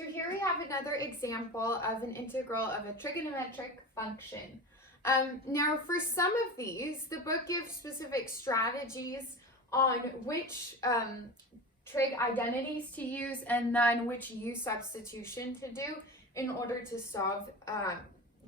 So here we have another example of an integral of a trigonometric function. Now for some of these, the book gives specific strategies on which trig identities to use and then which u substitution to do in order to solve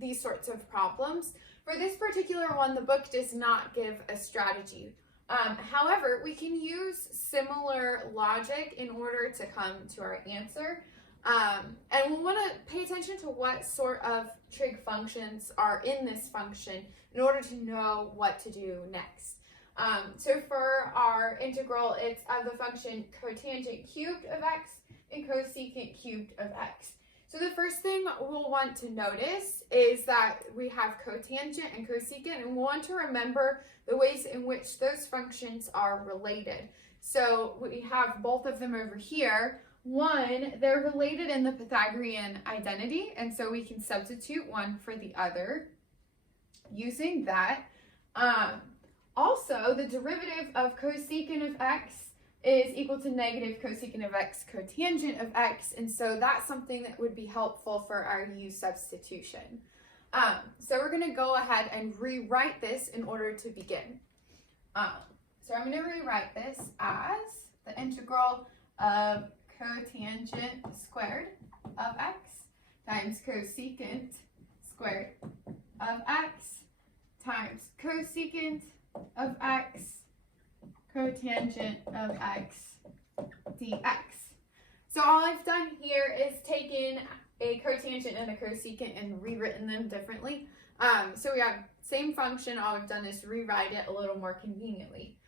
these sorts of problems. For this particular one, the book does not give a strategy. However, we can use similar logic in order to come to our answer. And we want to pay attention to what sort of trig functions are in this function in order to know what to do next. So for our integral, it's of the function cotangent cubed of x and cosecant cubed of x. So the first thing we'll want to notice is that we have cotangent and cosecant, and we'll want to remember the ways in which those functions are related. So we have both of them over here. One, they're related in the Pythagorean identity, and so we can substitute one for the other using that. Also, the derivative of cosecant of x is equal to negative cosecant of x cotangent of x, and so that's something that would be helpful for our u substitution. So we're going to go ahead and rewrite this in order to begin. So I'm going to rewrite this as the integral of cotangent squared of x times cosecant squared of x times cosecant of x cotangent of x dx. So all I've done here is taken a cotangent and a cosecant and rewritten them differently. So we have same function, all I've done is rewrite it a little more conveniently.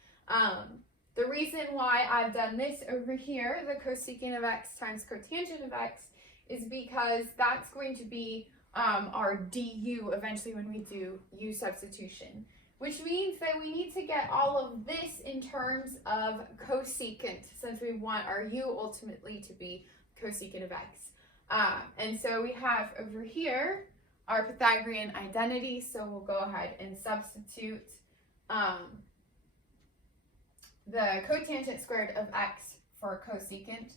The reason why I've done this over here, the cosecant of x times cotangent of x, is because that's going to be our du eventually when we do u substitution, which means that we need to get all of this in terms of cosecant, since we want our u ultimately to be cosecant of x. And so we have over here our Pythagorean identity, so we'll go ahead and substitute the cotangent squared of x for cosecant.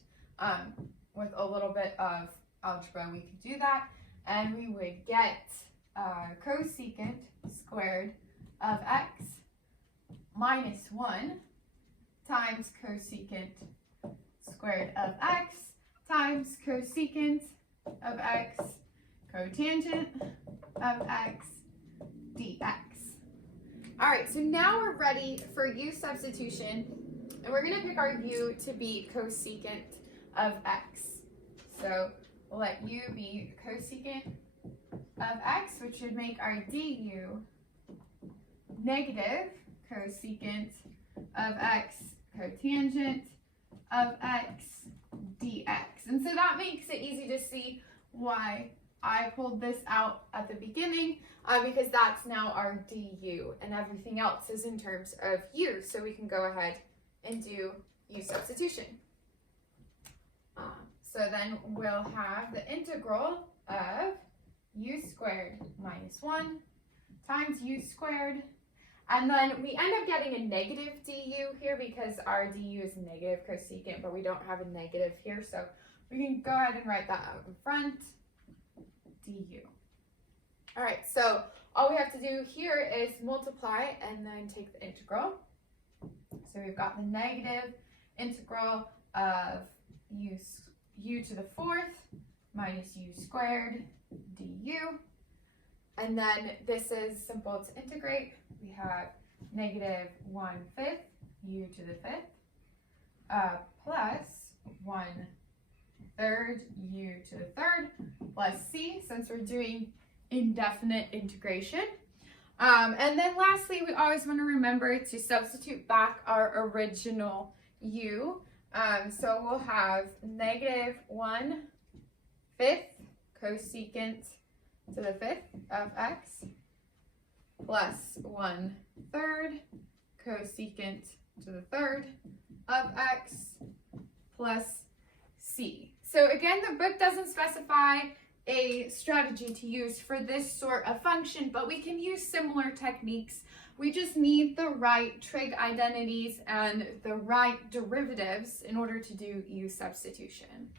With a little bit of algebra, we could do that, and we would get cosecant squared of x minus 1 times cosecant squared of x times cosecant of x cotangent of x dx. All right, so now we're ready for u substitution, and we're going to pick our u to be cosecant of x. So we'll let u be cosecant of x, which would make our du negative cosecant of x cotangent of x dx. And so that makes it easy to see why I pulled this out at the beginning, because that's now our du, and everything else is in terms of u. So we can go ahead and do u substitution. So then we'll have the integral of u squared minus 1 times u squared. And then we end up getting a negative du here because our du is negative cosecant, but we don't have a negative here. So we can go ahead and write that out in front, du. All right, so all we have to do here is multiply and then take the integral. So we've got the negative integral of u to the 4th minus u squared du. And then this is simple to integrate. We have negative 1/5 u to the 5th plus 1/3 u to the 3rd plus c, since we're doing indefinite integration. And then lastly, we always want to remember to substitute back our original u. So we'll have negative 1/5 cosecant to the 5th of x plus 1/3 cosecant to the 3rd of x plus c. So again, the book doesn't specify a strategy to use for this sort of function, but we can use similar techniques. We just need the right trig identities and the right derivatives in order to do u substitution.